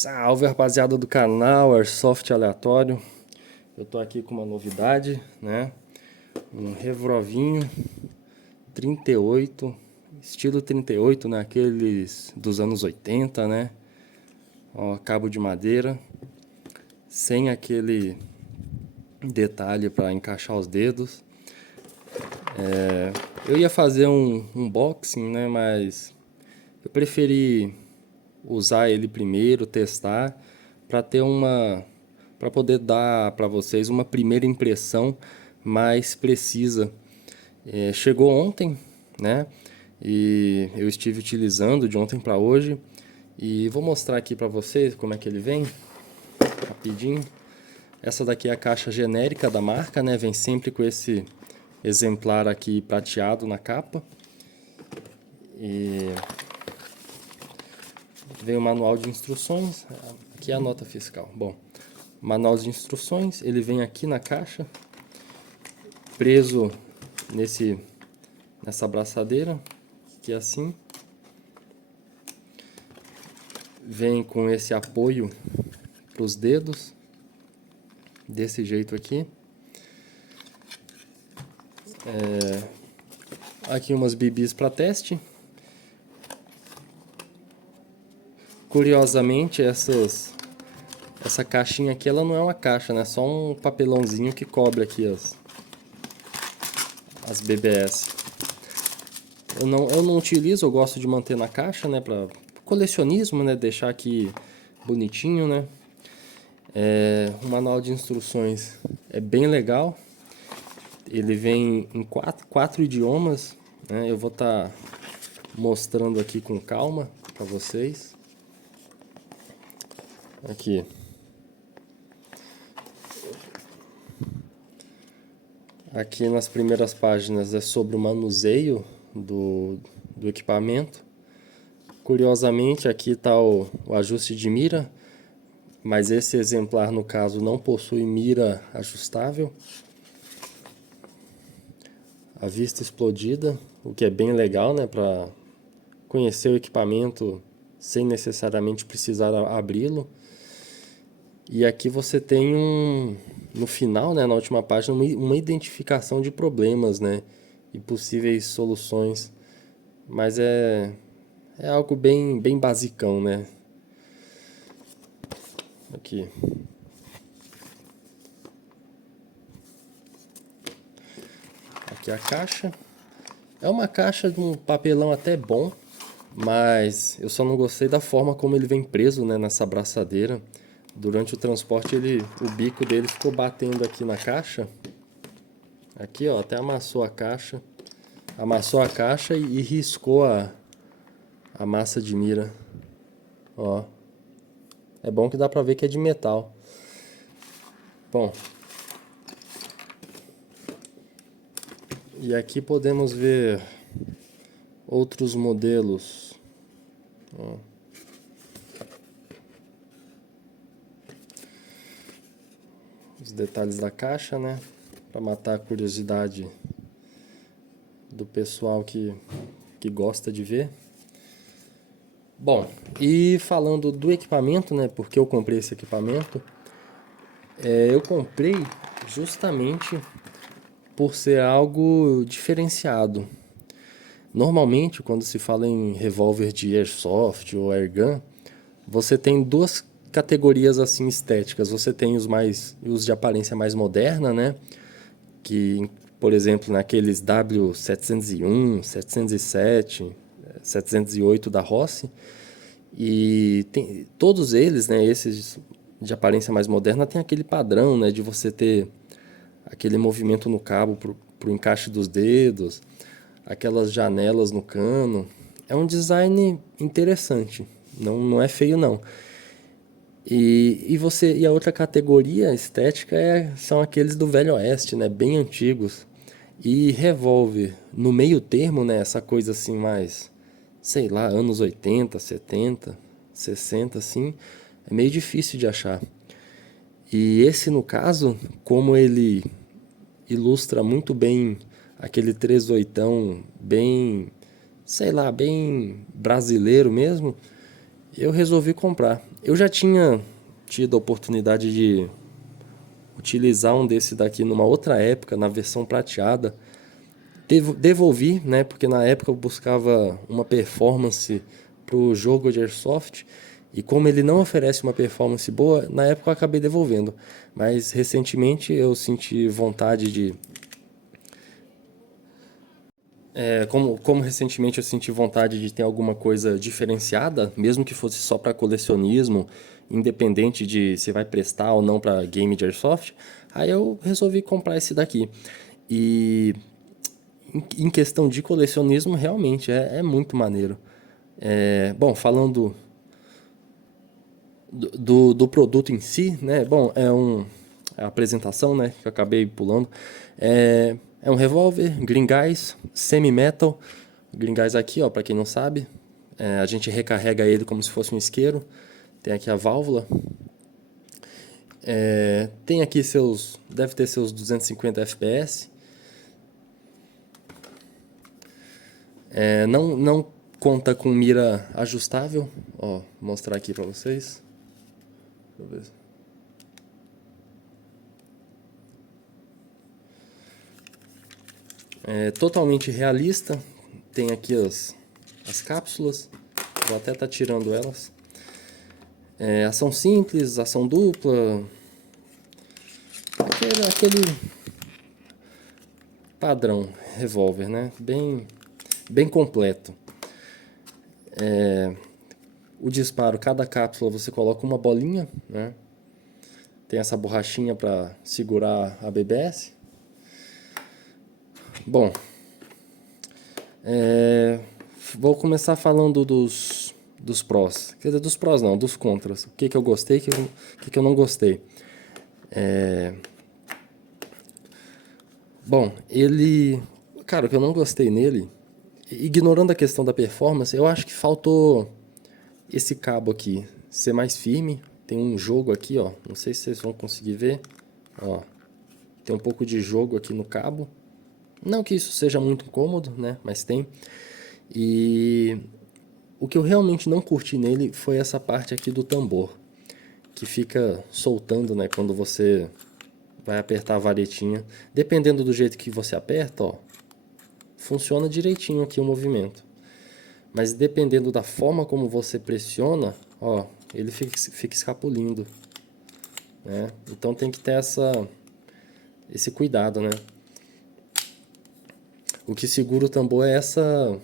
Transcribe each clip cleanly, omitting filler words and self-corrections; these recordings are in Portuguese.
Salve, rapaziada do canal Airsoft Aleatório. Eu tô aqui com uma novidade, né? Um Revrovinho 38, estilo 38, né? Aqueles dos anos 80, né? Ó, cabo de madeira, sem aquele detalhe para encaixar os dedos. Eu ia fazer um unboxing, né? Mas eu preferi usar ele primeiro, testar, para ter para poder dar para vocês uma primeira impressão mais precisa. Chegou ontem, né? E eu estive utilizando de ontem para hoje e vou mostrar aqui para vocês como é que ele vem, rapidinho. Essa daqui é a caixa genérica da marca, né? Vem sempre com esse exemplar aqui prateado na capa. E vem o manual de instruções, aqui é a nota fiscal. Bom, manual de instruções, ele vem aqui na caixa, preso nessa abraçadeira, que é assim. Vem com esse apoio para os dedos, desse jeito aqui. Aqui umas bibis para teste. Curiosamente, essa caixinha aqui, ela não é uma caixa, né? É só um papelãozinho que cobre aqui as BBS. Eu não utilizo, eu gosto de manter na caixa, né? Para colecionismo, né? Deixar aqui bonitinho, né? O manual de instruções é bem legal. Ele vem em quatro idiomas, né? Eu vou estar mostrando aqui com calma para vocês. Aqui. Aqui nas primeiras páginas é sobre o manuseio do equipamento. Curiosamente, aqui está o ajuste de mira, mas esse exemplar, no caso, não possui mira ajustável. A vista explodida, o que é bem legal, né, para conhecer o equipamento sem necessariamente precisar abri-lo. E aqui você tem no final, né, na última página, uma identificação de problemas, né, e possíveis soluções. Mas é algo bem basicão, né. Aqui. Aqui a caixa. É uma caixa de um papelão até bom, mas eu só não gostei da forma como ele vem preso, né, nessa abraçadeira. Durante o transporte o bico dele ficou batendo aqui na caixa. Aqui, ó, até amassou a caixa. Amassou a caixa e riscou a massa de mira. Ó. É bom que dá pra ver que é de metal. Bom. E aqui podemos ver outros modelos. Ó. Os detalhes da caixa, né? Para matar a curiosidade do pessoal que gosta de ver. Bom, e falando do equipamento, né? Porque eu comprei esse equipamento. Eu comprei justamente por ser algo diferenciado. Normalmente, quando se fala em revólver de airsoft ou airgun, você tem duas categorias assim estéticas. Você tem os de aparência mais moderna, né? Que, por exemplo, naqueles W701, 707, 708 da Rossi, e todos eles, né, esses de aparência mais moderna, tem aquele padrão, né, de você ter aquele movimento no cabo pro encaixe dos dedos, aquelas janelas no cano. É um design interessante, não é feio não. E a outra categoria estética são aqueles do Velho Oeste, né, bem antigos. E revólver no meio termo, né, essa coisa assim mais, sei lá, anos 80, 70, 60 assim, é meio difícil de achar. E esse, no caso, como ele ilustra muito bem aquele 38ão bem, sei lá, bem brasileiro mesmo, eu resolvi comprar. Eu já tinha tido a oportunidade de utilizar um desse daqui numa outra época, na versão prateada. Devolvi, né? Porque na época eu buscava uma performance para o jogo de Airsoft. E como ele não oferece uma performance boa, na época eu acabei devolvendo. Mas recentemente eu senti vontade de... como recentemente eu senti vontade de ter alguma coisa diferenciada, mesmo que fosse só para colecionismo, independente de se vai prestar ou não para game de Airsoft, aí eu resolvi comprar esse daqui. E em questão de colecionismo, realmente é muito maneiro. Bom, falando do produto em si, né? Bom, é a apresentação, né? Que eu acabei pulando. É um revólver, Green Guys, semi-metal. Green Guys aqui, ó, para quem não sabe. A gente recarrega ele como se fosse um isqueiro. Tem aqui a válvula. Tem aqui deve ter seus 250 FPS. Não conta com mira ajustável. Ó, vou mostrar aqui para vocês. Deixa eu ver. É totalmente realista. Tem aqui as cápsulas. Vou até estar tirando elas. Ação simples, ação dupla. Aquele padrão revólver, né? Bem completo. O disparo, cada cápsula você coloca uma bolinha, né? Tem essa borrachinha para segurar a BBS. Bom, vou começar falando dos prós. Quer dizer, dos prós não, dos contras. O que eu gostei, o que eu não gostei. Bom, cara, o que eu não gostei nele, ignorando a questão da performance, eu acho que faltou esse cabo aqui ser mais firme. Tem um jogo aqui, ó. Não sei se vocês vão conseguir ver. Ó, tem um pouco de jogo aqui no cabo. Não que isso seja muito incômodo, né? Mas tem. E o que eu realmente não curti nele foi essa parte aqui do tambor, que fica soltando, né? Quando você vai apertar a varetinha. Dependendo do jeito que você aperta, ó, funciona direitinho aqui o movimento. Mas dependendo da forma como você pressiona, ó, ele fica escapulindo, né? Então tem que ter esse cuidado, né? O que segura o tambor é essa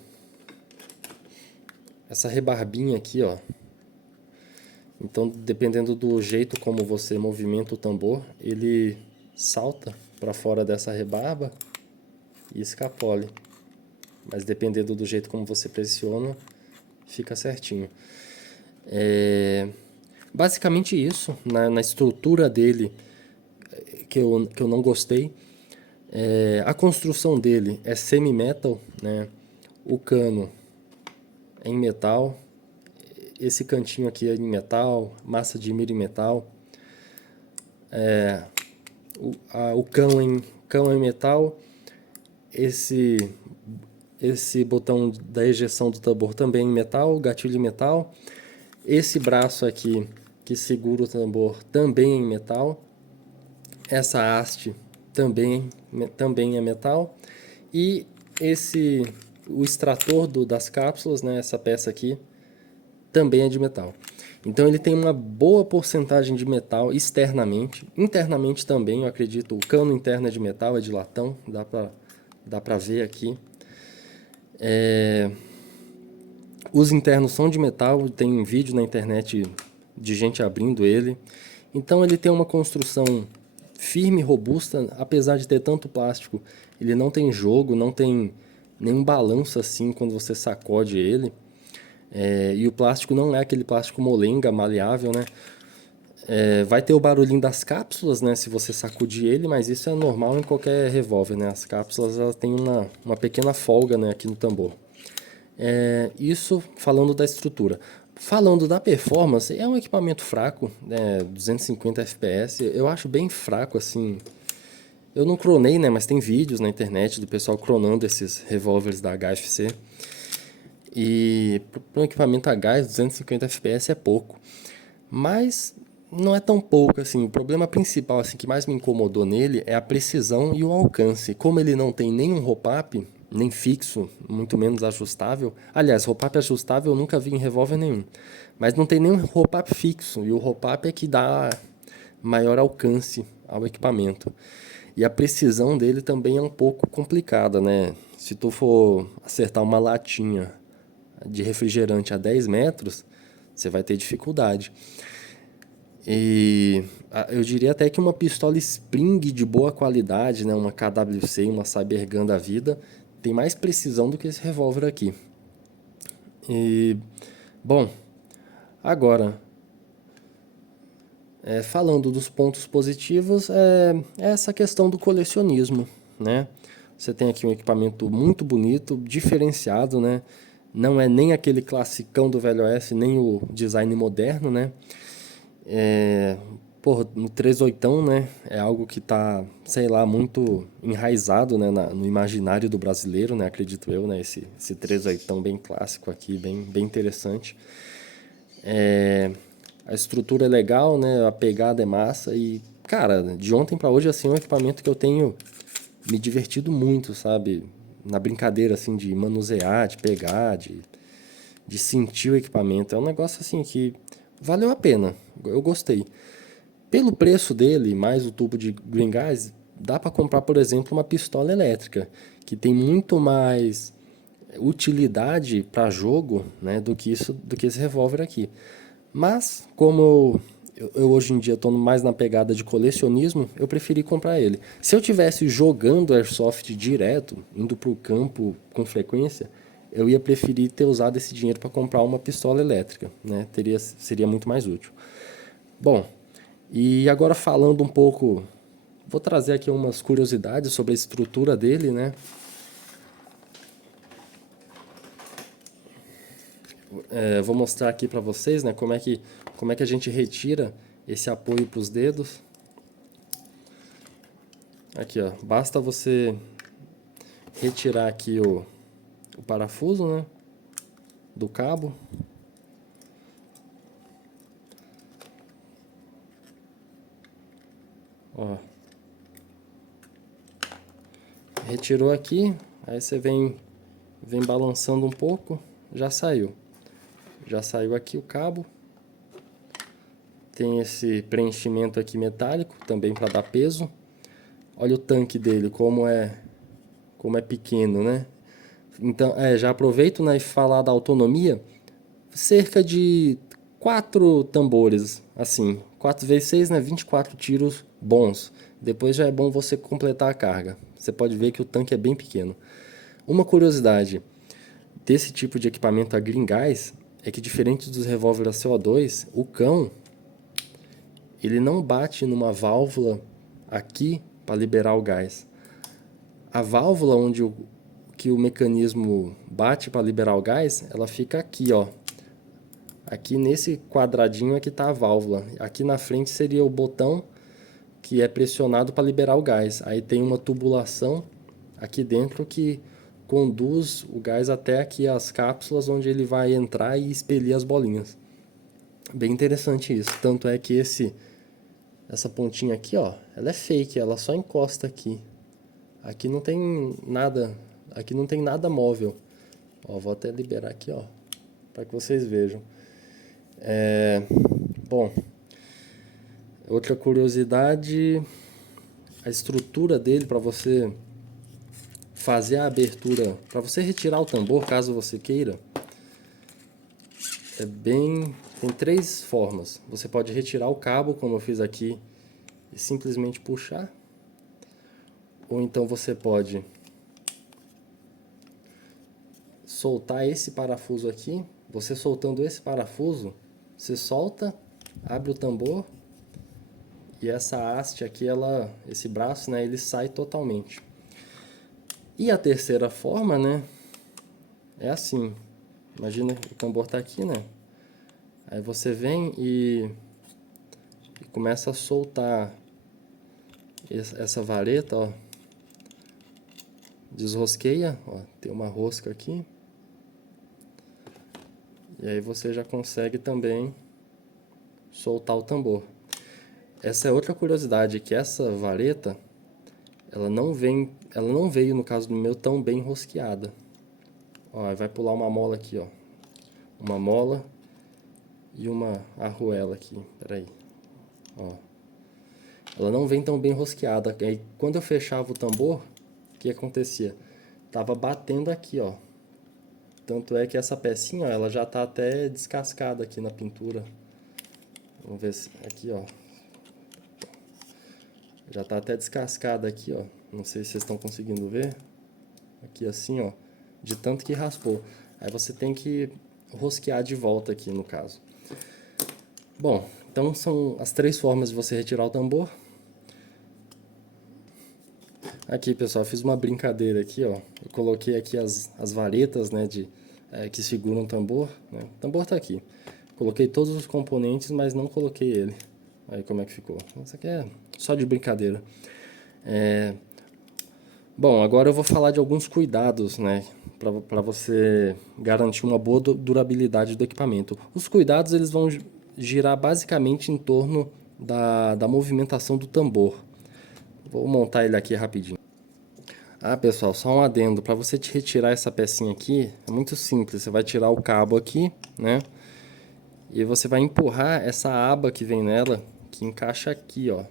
rebarbinha aqui, ó. Então, dependendo do jeito como você movimenta o tambor, ele salta para fora dessa rebarba e escapole. Mas dependendo do jeito como você pressiona, fica certinho. Basicamente isso, na estrutura dele, que eu não gostei. A construção dele é semi-metal, né? O cano é em metal. Esse cantinho aqui é em metal, massa de mira em metal. O cão é em metal. Esse botão da ejeção do tambor também é em metal, gatilho em metal. Esse braço aqui que segura o tambor também é em metal. Essa haste também é metal. E o extrator das cápsulas, né, essa peça aqui, também é de metal. Então ele tem uma boa porcentagem de metal externamente. Internamente também, eu acredito, o cano interno é de metal, é de latão, dá pra ver aqui. Os internos são de metal, tem vídeo na internet de gente abrindo ele. Então ele tem uma construção firme e robusta, apesar de ter tanto plástico. Ele não tem jogo, não tem nenhum balanço assim quando você sacode ele. E o plástico não é aquele plástico molenga, maleável, né? Vai ter o barulhinho das cápsulas, né? Se você sacudir ele, mas isso é normal em qualquer revólver, né? As cápsulas elas têm uma pequena folga, né, aqui no tambor. Isso falando da estrutura. Falando da performance, é um equipamento fraco, né, 250 FPS, eu acho bem fraco, assim. Eu não cronei, né, mas tem vídeos na internet do pessoal cronando esses revólveres da HFC. E para um equipamento a gás, 250 FPS é pouco. Mas não é tão pouco assim. O problema principal assim que mais me incomodou nele é a precisão e o alcance. Como ele não tem nenhum hop-up, nem fixo, muito menos ajustável. Aliás, hop-up ajustável eu nunca vi em revólver nenhum. Mas não tem nenhum hop-up fixo. E o hop-up é que dá maior alcance ao equipamento. E a precisão dele também é um pouco complicada, né? Se tu for acertar uma latinha de refrigerante a 10 metros, você vai ter dificuldade. E eu diria até que uma pistola Spring de boa qualidade, né, uma KWC, uma Cybergun da vida, tem mais precisão do que esse revólver aqui. E, bom, agora, falando dos pontos positivos, é essa questão do colecionismo, né? Você tem aqui um equipamento muito bonito, diferenciado, né? Não é nem aquele classicão do Velho Oeste, nem o design moderno, né? Porra, no 38, né? É algo que tá, sei lá, muito enraizado, né, no imaginário do brasileiro, né? Acredito eu, né? Esse 38 bem clássico aqui, bem interessante. A estrutura é legal, né? A pegada é massa e, cara, de ontem pra hoje, assim, é um equipamento que eu tenho me divertido muito, sabe? Na brincadeira, assim, de manusear, de pegar, de sentir o equipamento. É um negócio, assim, que valeu a pena. Eu gostei. Pelo preço dele, mais o tubo de green gas, dá para comprar, por exemplo, uma pistola elétrica, que tem muito mais utilidade para jogo, né, do que esse revólver aqui. Mas, como eu hoje em dia estou mais na pegada de colecionismo, eu preferi comprar ele. Se eu tivesse jogando Airsoft direto, indo para o campo com frequência, eu ia preferir ter usado esse dinheiro para comprar uma pistola elétrica, né? Seria muito mais útil. Bom, e agora falando um pouco, vou trazer aqui umas curiosidades sobre a estrutura dele, né? Vou mostrar aqui para vocês, né, como é que a gente retira esse apoio para os dedos. Aqui, ó, basta você retirar aqui o parafuso, né, do cabo. Ó, retirou aqui, aí você vem balançando um pouco, já saiu. Já saiu aqui o cabo. Tem esse preenchimento aqui metálico, também para dar peso. Olha o tanque dele, como é pequeno, né? Então, já aproveito, né, e falar da autonomia. Cerca de 4 tambores, assim, 4 vezes 6, né, 24 tiros bons. Depois já é bom você completar a carga. Você pode ver que o tanque é bem pequeno. Uma curiosidade desse tipo de equipamento a green gas é que, diferente dos revólveres a CO2, o cão ele não bate numa válvula aqui para liberar o gás. A válvula que o mecanismo bate para liberar o gás, ela fica aqui, ó. Aqui nesse quadradinho é que está a válvula. Aqui na frente seria o botão que é pressionado para liberar o gás. Aí tem uma tubulação aqui dentro que conduz o gás até aqui as cápsulas onde ele vai entrar e expelir as bolinhas. Bem interessante isso. Tanto é que essa pontinha aqui, ó, ela é fake, ela só encosta aqui. Aqui não tem nada, aqui não tem nada móvel. Ó, vou até liberar aqui, ó, para que vocês vejam. Bom, outra curiosidade, a estrutura dele para você fazer a abertura, para você retirar o tambor, caso você queira, tem 3 formas. Você pode retirar o cabo, como eu fiz aqui, e simplesmente puxar. Ou então você pode soltar esse parafuso aqui. Você soltando esse parafuso, você solta, abre o tambor e essa haste aqui, esse braço, né, ele sai totalmente. E a terceira forma, né, é assim. Imagina o tambor tá aqui, né? Aí você vem e começa a soltar essa vareta, ó. Desrosqueia, ó, tem uma rosca aqui. E aí você já consegue também soltar o tambor. Essa é outra curiosidade, que essa vareta, ela não veio, no caso do meu, tão bem rosqueada. Ó, vai pular uma mola aqui, ó. Uma mola e uma arruela aqui, peraí. Ó. Ela não vem tão bem rosqueada. Aí quando eu fechava o tambor, o que acontecia? Tava batendo aqui, ó. Tanto é que essa pecinha, ó, ela já tá até descascada aqui na pintura. Vamos ver se aqui, ó. Já tá até descascada aqui, ó. Não sei se vocês estão conseguindo ver. Aqui assim, ó. De tanto que raspou. Aí você tem que rosquear de volta aqui, no caso. Bom, então são as 3 formas de você retirar o tambor. Aqui, pessoal, eu fiz uma brincadeira aqui, ó. Eu coloquei aqui as varetas, né, que seguram o tambor, né? O tambor tá aqui. Coloquei todos os componentes, mas não coloquei ele. Aí como é que ficou? Isso aqui é só de brincadeira. Bom, agora eu vou falar de alguns cuidados, né, para você garantir uma boa durabilidade do equipamento. Os cuidados eles vão girar basicamente em torno da movimentação do tambor. Vou montar ele aqui rapidinho. Ah, pessoal, só um adendo. Para você te retirar essa pecinha aqui, é muito simples. Você vai tirar o cabo aqui, né? E você vai empurrar essa aba que vem nela, que encaixa aqui, ó.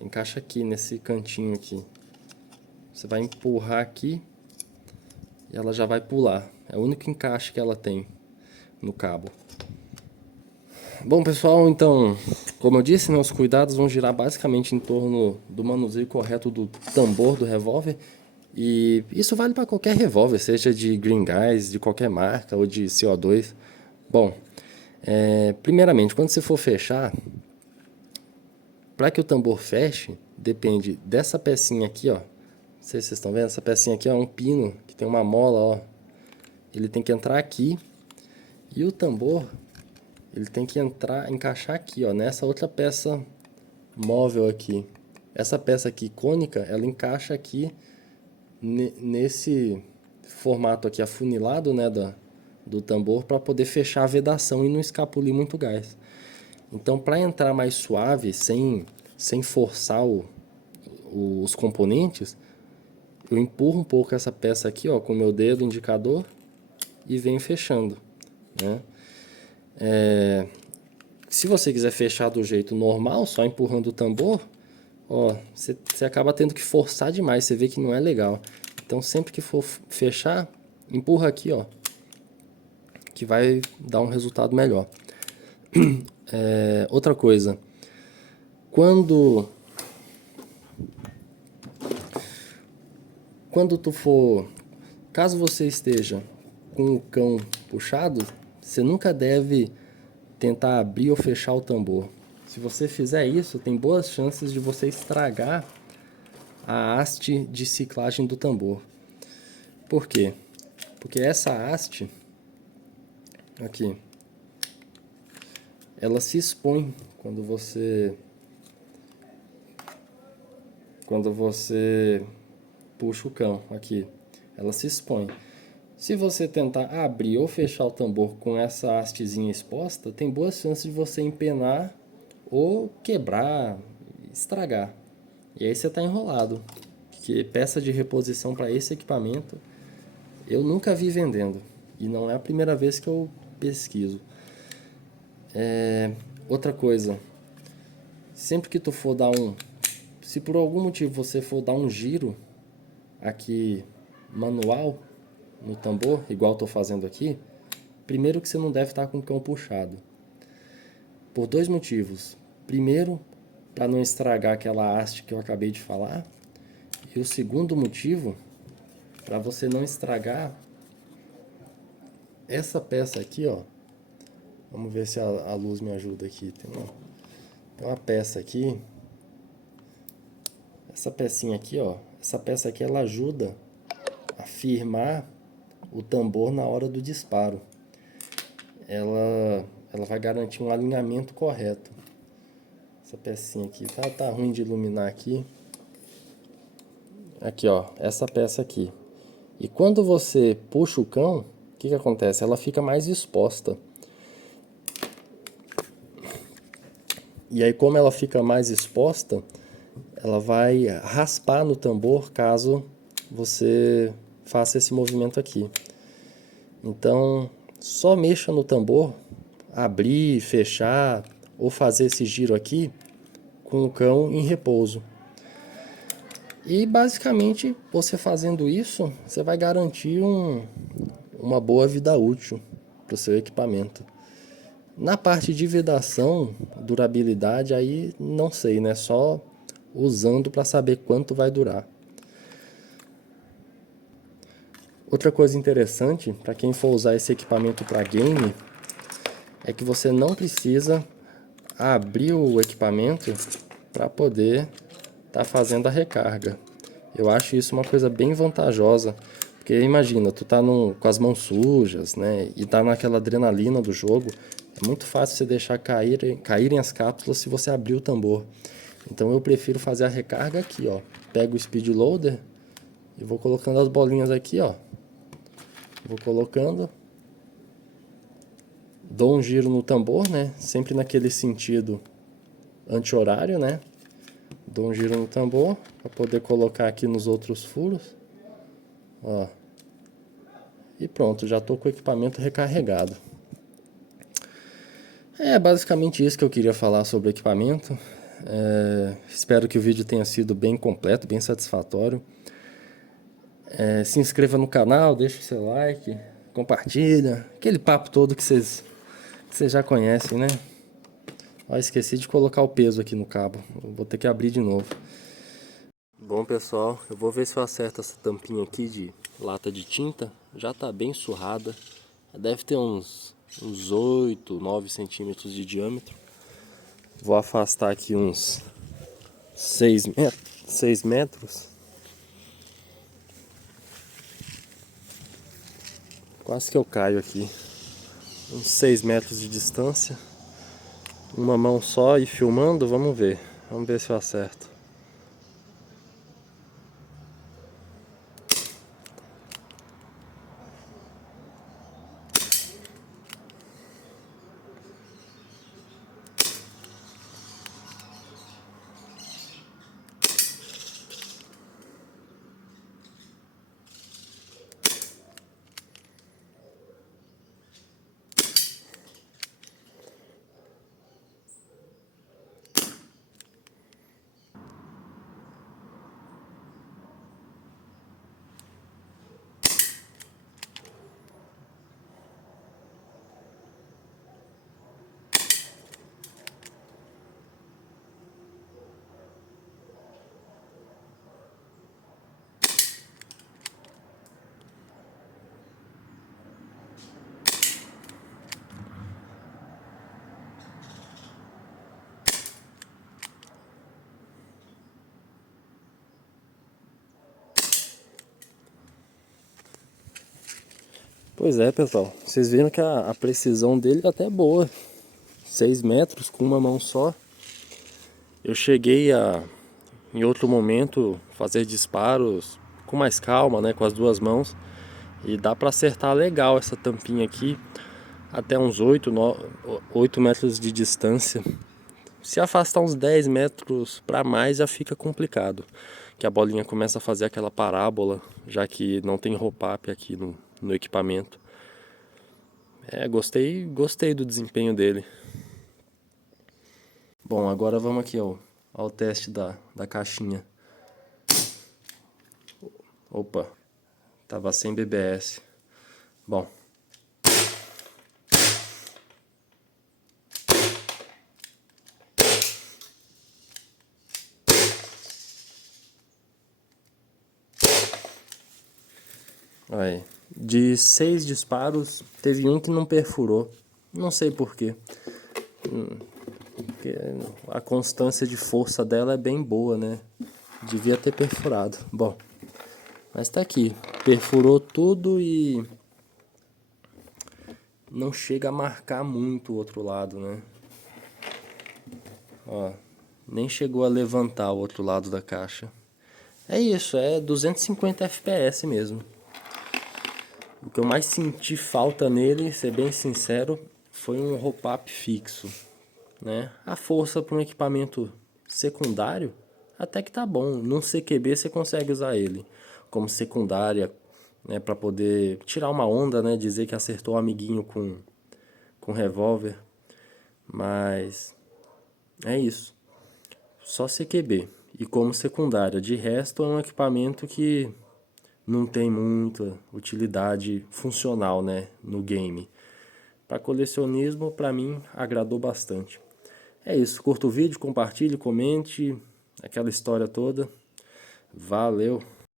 Encaixa aqui, nesse cantinho aqui. Você vai empurrar aqui e ela já vai pular. É o único encaixe que ela tem no cabo. Bom, pessoal, então, como eu disse, né, os cuidados vão girar basicamente em torno do manuseio correto do tambor do revólver. E isso vale para qualquer revólver, seja de Green Guys, de qualquer marca ou de CO2. Bom, primeiramente, quando você for fechar, para que o tambor feche, depende dessa pecinha aqui, ó. Não sei se vocês estão vendo, essa pecinha aqui é um pino que tem uma mola, ó. Ele tem que entrar aqui e o tambor ele tem que encaixar aqui, ó, nessa outra peça móvel aqui. Essa peça aqui cônica, ela encaixa aqui nesse formato aqui afunilado, né, do tambor para poder fechar a vedação e não escapulir muito gás. Então, para entrar mais suave, sem forçar os componentes, eu empurro um pouco essa peça aqui, ó, com o meu dedo indicador e venho fechando, né? Se você quiser fechar do jeito normal, só empurrando o tambor, ó, você acaba tendo que forçar demais, você vê que não é legal. Então, sempre que for fechar, empurra aqui, ó, que vai dar um resultado melhor. Outra coisa, quando tu for, caso você esteja com o cão puxado, você nunca deve tentar abrir ou fechar o tambor. Se você fizer isso, tem boas chances de você estragar a haste de ciclagem do tambor. Por quê? Porque essa haste aqui, ela se expõe quando você puxa o cão aqui. Ela se expõe. Se você tentar abrir ou fechar o tambor com essa hastezinha exposta, tem boas chances de você empenar ou quebrar, estragar. E aí você está enrolado. Porque peça de reposição para esse equipamento eu nunca vi vendendo. E não é a primeira vez que eu pesquiso. Outra coisa, sempre que tu for dar se por algum motivo você for dar um giro aqui manual no tambor, igual eu tô fazendo aqui, primeiro que você não deve estar com o cão puxado. Por 2 motivos. Primeiro, para não estragar aquela haste que eu acabei de falar. E o segundo motivo, para você não estragar essa peça aqui, ó. Vamos ver se a luz me ajuda aqui. Tem uma peça aqui. Essa pecinha aqui, ó. Essa peça aqui, ela ajuda a firmar o tambor na hora do disparo. Ela vai garantir um alinhamento correto. Essa pecinha aqui, tá ruim de iluminar aqui. Aqui, ó, essa peça aqui. E quando você puxa o cão, o que acontece? Ela fica mais exposta. E aí, como ela fica mais exposta, ela vai raspar no tambor caso você faça esse movimento aqui. Então, só mexa no tambor, abrir, fechar ou fazer esse giro aqui com o cão em repouso. E basicamente, você fazendo isso, você vai garantir uma boa vida útil para o seu equipamento. Na parte de vedação, durabilidade, aí não sei, né? Só usando para saber quanto vai durar. Outra coisa interessante, para quem for usar esse equipamento para game, é que você não precisa abrir o equipamento para poder estar fazendo a recarga. Eu acho isso uma coisa bem vantajosa, porque imagina, tu tá com as mãos sujas, né, e tá naquela adrenalina do jogo, é muito fácil você deixar caírem as cápsulas se você abrir o tambor. Então eu prefiro fazer a recarga aqui, ó. Pego o speed loader e vou colocando as bolinhas aqui, ó. Vou colocando, dou um giro no tambor, né, sempre naquele sentido anti-horário, né. Dou um giro no tambor para poder colocar aqui nos outros furos. Ó. E pronto, já estou com o equipamento recarregado. É basicamente isso que eu queria falar sobre o equipamento. Espero que o vídeo tenha sido bem completo, bem satisfatório. Se inscreva no canal, deixe o seu like, compartilha. Aquele papo todo que vocês já conhecem, né? Ó, esqueci de colocar o peso aqui no cabo. Vou ter que abrir de novo. Bom, pessoal, eu vou ver se eu acerto essa tampinha aqui de lata de tinta. Já tá bem surrada. Deve ter uns 8, 9 centímetros de diâmetro. Vou afastar aqui uns 6 metros. Quase que eu caio aqui. Uns 6 metros de distância. Uma mão só e filmando, vamos ver. Vamos ver se eu acerto. Pois é, pessoal. Vocês viram que a precisão dele é até boa. 6 metros com uma mão só. Eu cheguei em outro momento, fazer disparos com mais calma, né, com as duas mãos. E dá para acertar legal essa tampinha aqui, até uns 8 metros de distância. Se afastar uns 10 metros para mais já fica complicado, que a bolinha começa a fazer aquela parábola, já que não tem roll-up aqui no equipamento. Gostei do desempenho dele. Bom, agora vamos aqui ao teste da caixinha. Opa, tava sem BBS. Bom. Aí, de 6 disparos, teve um que não perfurou. Não sei porquê. Porque a constância de força dela é bem boa, né? Devia ter perfurado. Bom, mas tá aqui. Perfurou tudo e não chega a marcar muito o outro lado, né? Ó, nem chegou a levantar o outro lado da caixa. É isso, é 250 FPS mesmo. O que eu mais senti falta nele, ser bem sincero, foi um roll-up fixo, né? A força para um equipamento secundário até que tá bom. Num CQB você consegue usar ele como secundária, né, para poder tirar uma onda, né, dizer que acertou o amiguinho com revólver. Mas é isso. Só CQB. E como secundária, de resto é um equipamento que não tem muita utilidade funcional, né, no game. Para colecionismo, para mim, agradou bastante. É isso, curta o vídeo, compartilhe, comente, aquela história toda. Valeu!